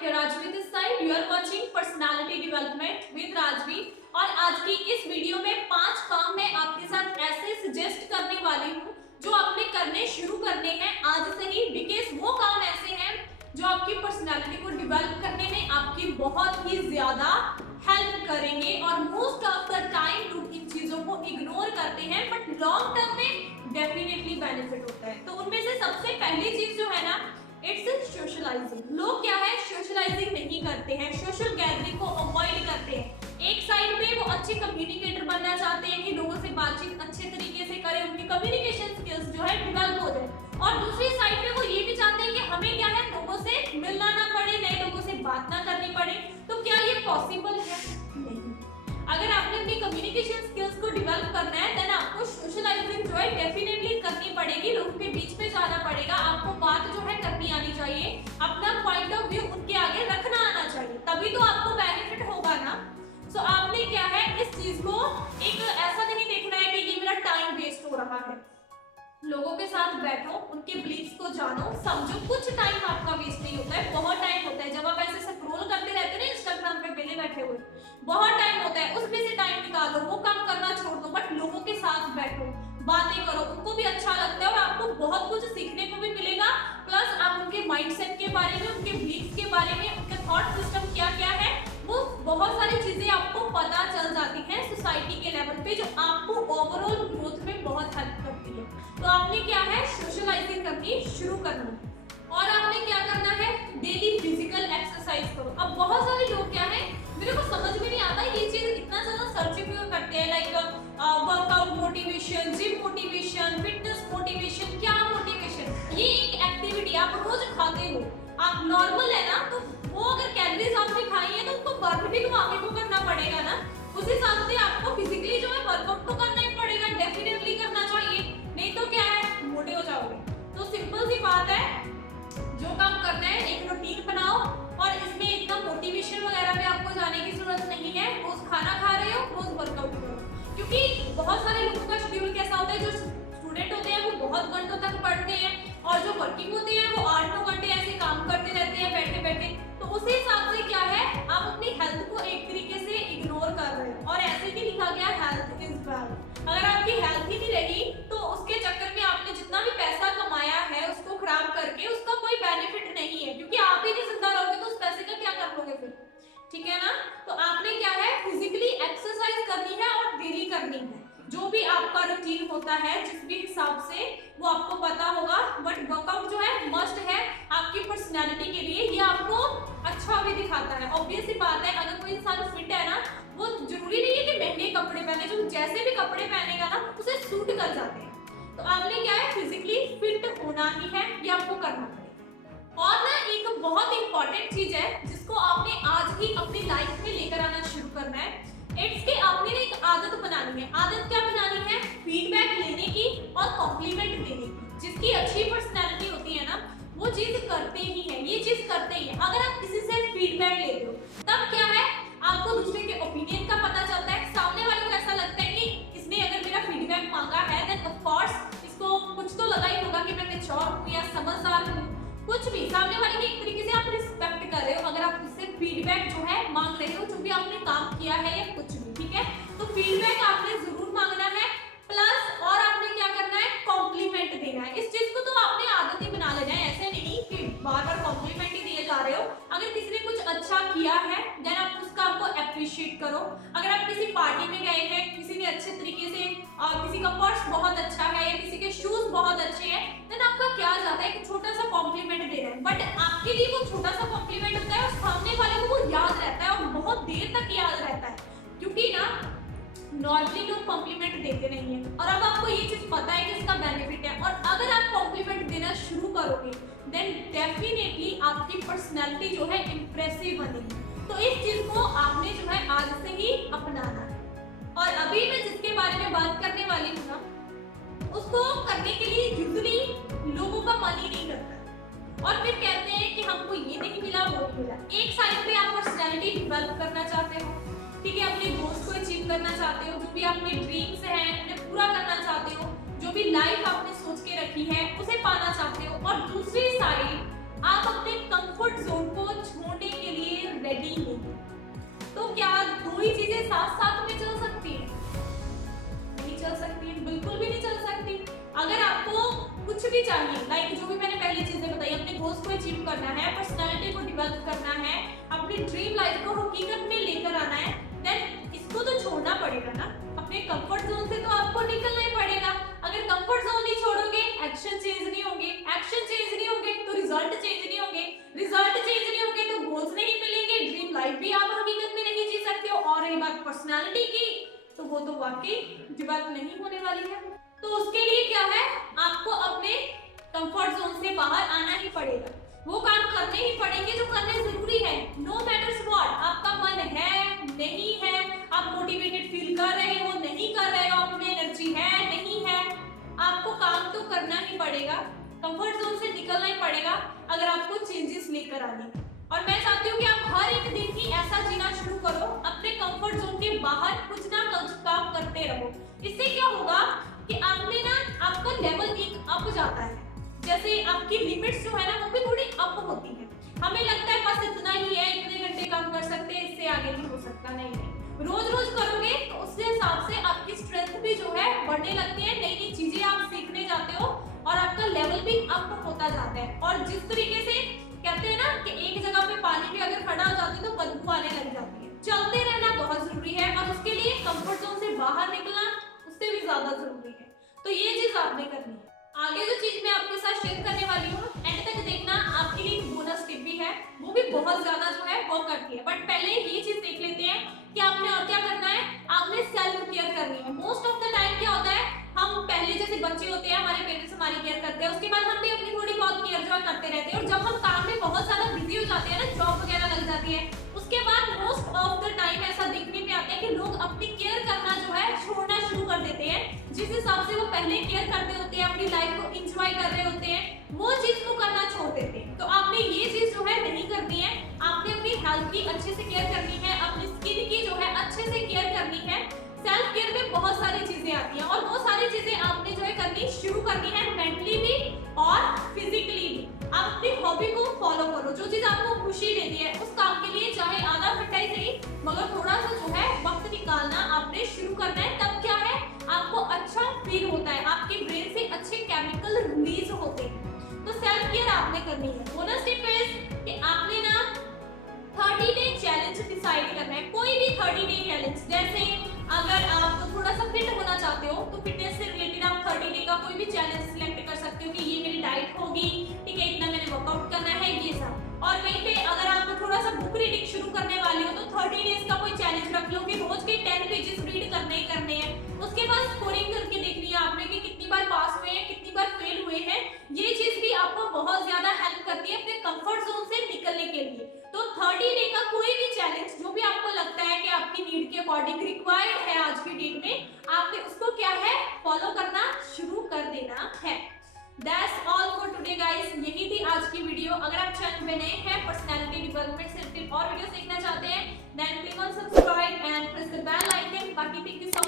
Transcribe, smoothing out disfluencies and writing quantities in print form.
here Rajvi this side. You are watching Personality Development with Rajvi. और आज की इस वीडियो में 5 काम मैं आपके साथ ऐसे सजेस्ट करने वाली हूँ जो आपने करने शुरू करने हैं आज से ही, बिकॉज वो काम ऐसे हैं जो आपकी पर्सनालिटी को डेवलप करने में आपकी बहुत ही ज्यादा हेल्प करेंगे। और मोस्ट ऑफ द टाइम लोग इन चीजों को इग्नोर करते हैं, बट लॉन्ग टर्म में डेफिनेटली बेनिफिट होता है। तो उनमें से सबसे पहली चीज जो है ना, इट्स सोशलाइजिंग। लोग क्या है, सोशलाइजिंग नहीं करते हैं, सोशल गैदरिंग को अवॉइड करते हैं। एक साइड पे वो अच्छे कम्युनिकेटर बनना चाहते हैं कि लोगों से बातचीत अच्छे तरीके से करें, उनकी कम्युनिकेशन स्किल्स जो है डेवलप हो जाए। और दूसरी साइड पे वो ये भी चाहते हैं कि हमें क्या है, लोगों से मिलना ना पड़े, नए लोगों से बात ना करनी पड़े। तो क्या ये पॉसिबल है? नहीं। अगर आपने अपनी कम्युनिकेशन स्किल्स को डेवलप करना है, देन आपको सोशलाइजिंग जो है डेफिनेटली करनी पड़ेगी, लोगों के बीच में जाना पड़ेगा, आपको बात जो है करनी आनी चाहिए, अपना पॉइंट ऑफ व्यू उनके आगे रखना आना चाहिए, तभी तो आपको बेनिफिट होगा ना। सो आपने क्या है, इस चीज को एक ऐसा नहीं देखना है कि ये मेरा टाइम वेस्ट हो रहा है। लोगों के साथ बैठो, उनके बिलीफ्स को जानो, समझो। कुछ टाइम आपका वेस्ट नहीं होता है, बहुत टाइम होता है। जब आप ऐसे स्क्रॉल करते रहते हैं ना इंस्टाग्राम पे पहले बैठे हुए, बहुत टाइम होता है, उसमें से टाइम निकालो, वो काम करना छोड़ दो, बट लोगों के साथ बैठो, बातें करो, उनको भी अच्छा लगता है और आपको बहुत कुछ सीखने को भी मिलेगा। प्लस आप उनके माइंडसेट के बारे में, उनके बिलीफ्स के बारे में, उनका थॉट सिस्टम क्या क्या है, वो बहुत सारी चीजें आपको पता चल जाती हैं सोसाइटी के लेवल पे, जो आपको ओवरऑल ग्रोथ में बहुत हेल्प करती है। तो आपने क्या है, सोशलाइजिंग करनी शुरू करना है। और आपने क्या करना है, डेली फिजिकल एक्सरसाइज करो। अब बहुत सारे लोग क्या है, मेरे को समझ में नहीं आता ये चीज इतना ज्यादा सर्चिंग क्यों करते हैं, like workout motivation, gym motivation, fitness motivation. क्या मोटिवेशन? ये एक एक्टिविटी आप रोज खाते हो, आप नॉर्मल है ना, तो वो अगर कैलोरीज आपने खाई है तो उसको बर्न भी तो आप को करना पड़ेगा ना। उस हिसाब से आपको फिजिकली जो है वर्कआउट तो करना ही पड़ेगा, डेफिनेटली करना चाहिए, नहीं तो क्या है, मोटे हो जाओगे। तो सिंपल सी बात है, जो काम करना है एक रूटीन बनाओ, और इसमें इतना मोटिवेशन वगैरह पे आपको जाने की जरूरत नहीं है। रोज खाना खा रहे हो, रोज वर्कआउट करो, क्योंकि बहुत सारे लोगों का शेड्यूल कैसा होता है, जो स्टूडेंट होते हैं वो बहुत घंटों तक पढ़ते हैं, और जो वर्किंग होते हैं वो 8-9 घंटे ऐसे काम करते रहते हैं बैठे बैठे। तो उसी हिसाब से क्या है, आप अपनी हेल्थ को एक तरीके से इग्नोर कर रहे हो। और ऐसे भी लिखा गया, हेल्थ इज वेल्थ। अगर आपकी हेल्थ ही नहीं रही तो उसके चक्कर में आपने जितना भी पैसा कमाया है उसको खराब करके उसका कोई बेनिफिट नहीं है, क्योंकि आप ही नहीं जिंदा रहोगे तो उस पैसे का क्या कर लोगे फिर? ठीक है ना। तो आपने क्या है, फिजिकली एक्सरसाइज करनी है और डेली करनी है, जो भी आपका रूटीन होता है, जिस भी हिसाब से वो आपको पता होगा। बट वर्कआउट जो है मस्ट है आपकी पर्सनालिटी के लिए, ये आपको अच्छा भी दिखाता है। ऑब्वियस सी बात है, अगर कोई इंसान फिट है ना, वो जरूरी नहीं है कि महंगे कपड़े पहने, जो जैसे भी कपड़े पहनेगा ना उसे सूट कर जाते हैं। तो आपने क्या है, फिजिकली फिट होना ही है, ये आपको करना पड़ेगा। और ना एक बहुत इंपॉर्टेंट चीज है जिसको आपने आज ही अपनी लाइफ में लेकर आना शुरू करना है, इट्स के आपने ना एक आदत बनानी है। आदत क्या बनानी है? फीडबैक लेने की और कॉम्प्लीमेंट देने की। जिसकी अच्छी पर्सनैलिटी होती है ना, वो चीज करते ही है, ये चीज करते ही है। अगर आप किसी से फीडबैक लेते हो, तब क्या है, आपको दूसरे के ओपिनियन का पता चलता है। सामने वाले को ऐसा लगता है कि इसने अगर मेरा फीडबैक मांगा है, देन ऑफ कोर्स इसको कुछ तो लगा ही होगा कि मैं मैच्योर हूं या समझदार हूं। कुछ भी सामने वाले की एक तरीके से आप रिस्पेक्ट कर रहे हो, अगर आप उससे फीडबैक जो है मांग रहे हो, जो भी आपने काम किया है या कुछ भी, ठीक है। तो फीडबैक आपने जरूर मांगना है। प्लस और आपने क्या करना है, कॉम्प्लीमेंट देना है। इस चीज को तो आपने आदत ही बना लेना है, ऐसे नहीं कि बार बार कॉम्प्लीमेंट ही दिए जा रहे हो। अगर किसी ने कुछ अच्छा किया है, देन आप उसका आपको अप्रिशिएट करो। अगर आप किसी पार्टी में गए हैं, किसी ने अच्छे तरीके से किसी का पर्स बहुत अच्छा है या किसी के शूज बहुत अच्छे हैं, देन आपका क्या जाता है कि छोटा सा कॉम्प्लीमेंट दे रहे हैं, बट आपके लिए वो छोटा सा कॉम्प्लीमेंट होता है और सामने वाले को वो याद रहता है और बहुत देर तक याद रहता है, क्योंकि ना नॉर्मली लोग कॉम्प्लीमेंट देते नहीं है। और अब आपको ये चीज पता है कि इसका बेनिफिट है, और अगर आप कॉम्प्लीमेंट देना शुरू करोगे, देन डेफिनेटली आपकी पर्सनैलिटी जो है इंप्रेसिव बनेगी। तो इस चीज को आपने जो है आज से ही अपनाना है। और अभी मैं जिसके बारे में बात करने वाली हूँ ना, उसको करने के लिए यूजुअली लोगों का मन ही नहीं करता, और फिर कहते हैं कि हमको ये नहीं मिला, वो नहीं मिला। एक साइड पे आप पर्सनैलिटी डेवलप करना चाहते हो, ठीक है, अपने गोल्स को अचीव करना चाहते हो, जो भी आपके ड्रीम्स हैं उन्हें पूरा करना चाहते हो, जो भी लाइफ आपने सोच के रखी है उसे पाना चाहते हो। और दूसरी साइड आप अपने कंफर्ट जोन को छोड़ने करना है, पर्सनालिटी को डेवलप करना है, अपनी ड्रीम लाइफ को हकीकत में लेकर आना है, देन इसको तो छोड़ना पड़ेगा ना। अपने कंफर्ट जोन से तो आपको निकलना ही पड़ेगा। अगर कंफर्ट जोन नहीं छोड़ोगे, एक्शन चेंज नहीं होंगे, एक्शन चेंज नहीं होंगे तो रिजल्ट चेंज नहीं होंगे, रिजल्ट चेंज नहीं होंगे तो गोल्स नहीं मिलेंगे, ड्रीम लाइफ भी आप हकीकत में नहीं जी सकते हो। और रही बात पर्सनालिटी की, तो वो तो वाकई डेवलप नहीं होने वाली है। तो उसके लिए क्या है, आपको अपने कंफर्ट जोन से बाहर आना ही पड़ेगा। वो काम करने ही पड़ेंगे जो करने जरूरी है, नो मैटर्स व्हाट। आपका मन है, नहीं है, आप मोटिवेटेड फील कर रहे हो, नहीं कर रहे हो, आप में एनर्जी है, नहीं है, आपको काम तो करना ही पड़ेगा, कंफर्ट जोन से निकलना ही पड़ेगा अगर आपको चेंजेस लेकर आने हैं। और मैं चाहती हूँ कि आप हर एक दिन ही ऐसा जीना शुरू करो, अपने कंफर्ट जोन के बाहर कुछ ना कुछ काम करते रहो। इससे क्या होगा कि आपने ना, आपका लेवल एक अप जाता है, जैसे आपकी लिमिट्स जो है ना वो भी थोड़ी अप होती है। हमें लगता है बस इतना ही है, इतने घंटे काम कर सकते हैं, इससे आगे नहीं हो सकता। नहीं नहीं, रोज रोज करोगे तो उसके हिसाब से आपकी स्ट्रेंथ भी जो है बढ़ने लगती है, नई नई चीजें आप सीखने जाते हो और आपका लेवल भी अप होता जाता है। और जिस तरीके से कहते हैं ना कि एक जगह पे पानी भी अगर खड़ा हो जाता है तो बदबू आने लग जाती है। चलते रहना बहुत जरूरी है और उसके लिए कंफर्ट जोन से बाहर निकलना उससे भी ज्यादा जरूरी है। तो ये चीज आपने करनी है। आगे जो चीज मैं आपके साथ शेयर करने वाली हूँ, एंड तक देखना, आपके लिए एक बोनस टिप भी है, वो भी बहुत ज्यादा जो है वर्क करती है। बट पहले ये चीज देख लेते हैं कि आपने और क्या करना है। आपने सेल्फ केयर करनी है। मोस्ट ऑफ द टाइम क्या होता है, हम पहले जैसे बच्चे होते हैं, हमारे पेरेंट्स हमारी केयर करते हैं, उसके बाद हम भी अपनी थोड़ी बहुत केयर जो है करते रहते हैं। और जब हम काम में बहुत ज्यादा बिजी हो जाते हैं ना, जॉब वगैरह लग जाती है, उसके बाद मोस्ट ऑफ द टाइम ऐसा देखने में आता है कि लोग अपनी केयर करना जो है छोड़ना शुरू कर देते हैं। जिस हिसाब से वो पहले केयर करते होते हैं, अपनी लाइफ को एंजॉय कर रहे होते हैं, वो चीज को करना छोड़ देते हैं। तो आपने ये चीज जो है नहीं करनी है। आपने अपनी हेल्थ की अच्छे से केयर करनी है, अपनी स्किन की जो है अच्छे से केयर करनी है। सेल्फ केयर में बहुत सारी चीजें आती हैं और वो सारी चीजें आपने जो है करनी शुरू करनी है, मेंटली भी और फिजिकली भी। आप अपनी हॉबी को फॉलो करो, जो चीज आपको खुशी देती है उस काम के लिए चाहे आधा घंटा ही सही, मगर थोड़ा सा जो है वक्त निकालना आपने शुरू करना है। तब क्या है, आपको अच्छा फील होता है, आपके ब्रेन से अच्छे केमिकल रिलीज होते हैं। तो सेल्फ केयर आपने करनी है। बोनस टिप इज कि आपने ना 30 डे चैलेंज डिसाइड करना है, कोई भी 30 डे चैलेंज। जैसे अगर आप थोड़ा सा फिट होना चाहते हो तो फिटनेस से रिलेटेड आप 30 डे का कोई भी चैलेंज सिलेक्ट कर सकते हो कि ये मेरी डाइट होगी, ठीक है, इतना मैंने वर्कआउट करना है, ये सब। और वहीं पे अगर आप थोड़ा सा बुक रीडिंग शुरू करने वाले हो तो 30 डेज का कोई चैलेंज रख लो कि रोज के 10 पेजेस रीड करने ही करने हैं। उसके बाद स्कोरिंग करके देखनी है आपने कि कितनी बार पास हुए हैं, कितनी बार फेल हुए हैं। ये चीज भी आपको बहुत ज्यादा हेल्प करती है अपने कंफर्ट जोन से निकलने के लिए। तो 30 डे का कोई भी चैलेंज जो भी आपको लगता है कि आपकी नीड के अकॉर्डिंग रिक्वायर्ड है आज की डेट में, आपने उसको क्या है फॉलो करना शुरू कर देना है। That's all for today guys। यही थी आज की वीडियो। अगर आप चैनल में नए हैं, पर्सनालिटी डेवलपमेंट से रिलेटेड और वीडियोस देखना चाहते हैं, then click on subscribe and press the bell icon। बाकी थैंक यू सो